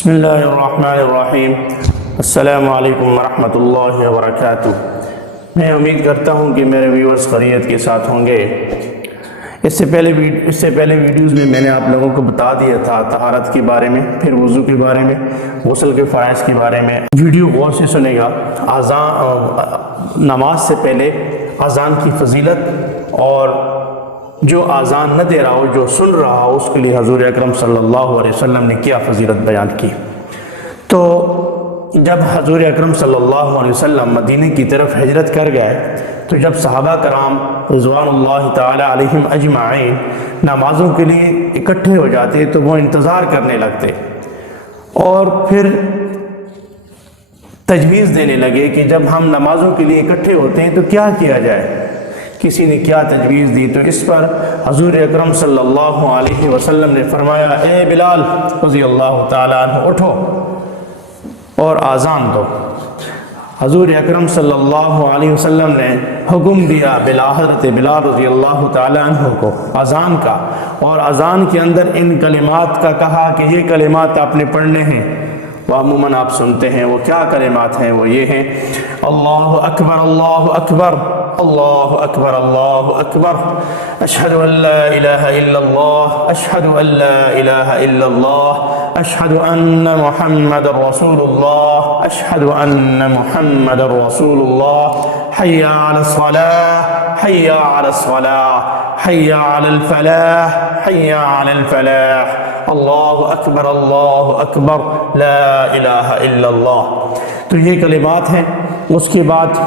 بسم اللہ الرحمن الرحیم۔ السلام علیکم ورحمۃ اللہ وبرکاتہ۔ میں امید کرتا ہوں کہ میرے ویورز خیریت کے ساتھ ہوں گے۔ اس سے پہلے ویڈیوز میں میں نے آپ لوگوں کو بتا دیا تھا طہارت کے بارے میں، پھر وضو کے بارے میں، غسل کے فرائض کے بارے میں۔ ویڈیو غور سے سنے گا۔ نماز سے پہلے اذان کی فضیلت، اور جو اذان نہ دے رہا ہو، جو سن رہا ہو، اس کے لیے حضور اکرم صلی اللہ علیہ وسلم نے کیا فضیلت بیان کی۔ تو جب حضور اکرم صلی اللہ علیہ وسلم مدینہ کی طرف ہجرت کر گئے، تو جب صحابہ کرام رضوان اللہ تعالی علیہم اجمعین نمازوں کے لیے اکٹھے ہو جاتے تو وہ انتظار کرنے لگتے، اور پھر تجویز دینے لگے کہ جب ہم نمازوں کے لیے اکٹھے ہوتے ہیں تو کیا کیا جائے۔ کسی نے کیا تجویز دی، تو اس پر حضور اکرم صلی اللہ علیہ وسلم نے فرمایا، اے بلال رضی اللہ تعالیٰ عنہ، اٹھو اور اذان دو۔ حضور اکرم صلی اللہ علیہ وسلم نے حکم دیا حضرت بلال رضی اللہ تعالیٰ عنہ کو اذان کا، اور اذان کے اندر ان کلمات کا کہا کہ یہ کلمات آپ نے پڑھنے ہیں۔ وہ عموماً آپ سنتے ہیں، وہ کیا کلمات ہیں؟ وہ یہ ہیں: اللہ اکبر اللہ اکبر، اللہ اکبر اللہ اکبر، اشہد ان لا الہ الا اللہ، اشہد ان لا الہ الا اللہ، اشہد ان محمد رسول اللہ، اشہد ان محمد رسول اللہ، حی علی الصلاة، حی علی الصلاة، حی علی الفلاح، حی علی الفلاح، اللہ اکبر لا الہ الا اللہ۔ تو یہ کلمات ہیں۔ اس کے بعد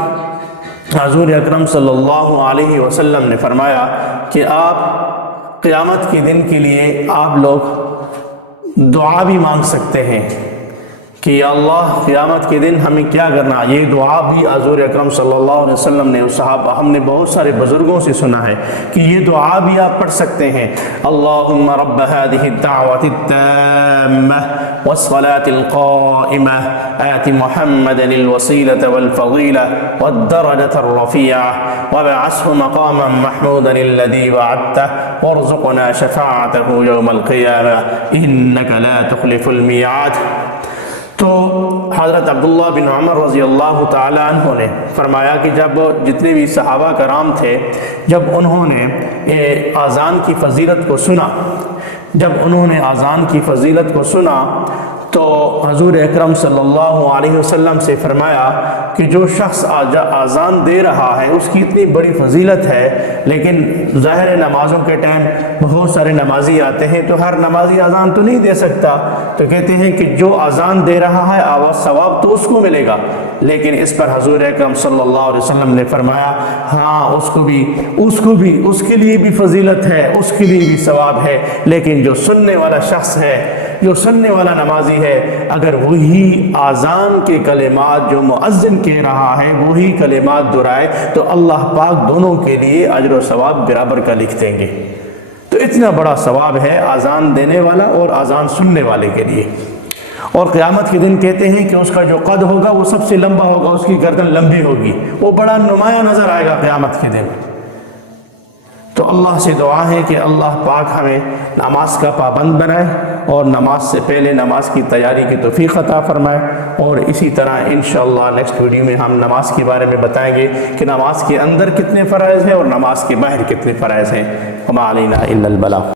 حضور اکرم صلی اللہ علیہ وسلم نے فرمایا کہ آپ قیامت کے دن کے لیے آپ لوگ دعا بھی مانگ سکتے ہیں کہ یا اللہ قیامت کے دن ہمیں کیا کرنا۔ یہ دعا بھی حضور اکرم صلی اللہ علیہ وسلم نے، ہم نے بہت سارے بزرگوں سے سنا ہے کہ یہ دعا بھی آپ پڑھ سکتے ہیں: اللہم رب هذه الدعوة التامة والصلاة القائمة آت محمدا الوسيلة والفضيلة والدرجة الرفيعة وابعثه مقاما محمودا الذي وعدته وارزقنا شفاعته يوم القيامة إنك لا تخلف الميعاد۔ تو حضرت عبداللہ بن عمر رضی اللہ تعالی عنہ نے فرمایا کہ جب جتنے بھی صحابہ کرام تھے، جب انہوں نے اذان کی فضیلت کو سنا، تو حضور اکرم صلی اللہ علیہ وسلم سے فرمایا کہ جو شخص اذان دے رہا ہے اس کی اتنی بڑی فضیلت ہے، لیکن ظاہر نمازوں کے ٹائم بہت سارے نمازی آتے ہیں، تو ہر نمازی اذان تو نہیں دے سکتا، تو کہتے ہیں کہ جو اذان دے رہا ہے ثواب تو اس کو ملے گا، لیکن اس پر حضور اکرم صلی اللہ علیہ وسلم نے فرمایا ہاں اس کے لیے بھی فضیلت ہے، اس کے لیے بھی ثواب ہے، لیکن جو سننے والا شخص ہے، جو سننے والا نمازی ہے، اگر وہی اذان کے کلمات جو مؤذن کہہ رہا ہے وہی کلمات دہرائے تو اللہ پاک دونوں کے لیے اجر و ثواب برابر کا لکھ دیں گے۔ تو اتنا بڑا ثواب ہے اذان دینے والا اور اذان سننے والے کے لیے۔ اور قیامت کے دن کہتے ہیں کہ اس کا جو قد ہوگا وہ سب سے لمبا ہوگا، اس کی گردن لمبی ہوگی، وہ بڑا نمایاں نظر آئے گا قیامت کے دن۔ تو اللہ سے دعا ہے کہ اللہ پاک ہمیں نماز کا پابند بنائے، اور نماز سے پہلے نماز کی تیاری کی توفیق عطا فرمائے، اور اسی طرح انشاءاللہ نیکسٹ ویڈیو میں ہم نماز کے بارے میں بتائیں گے کہ نماز کے اندر کتنے فرائض ہیں اور نماز کے باہر کتنے فرائض ہیں۔ وما علینا الا البلاغ۔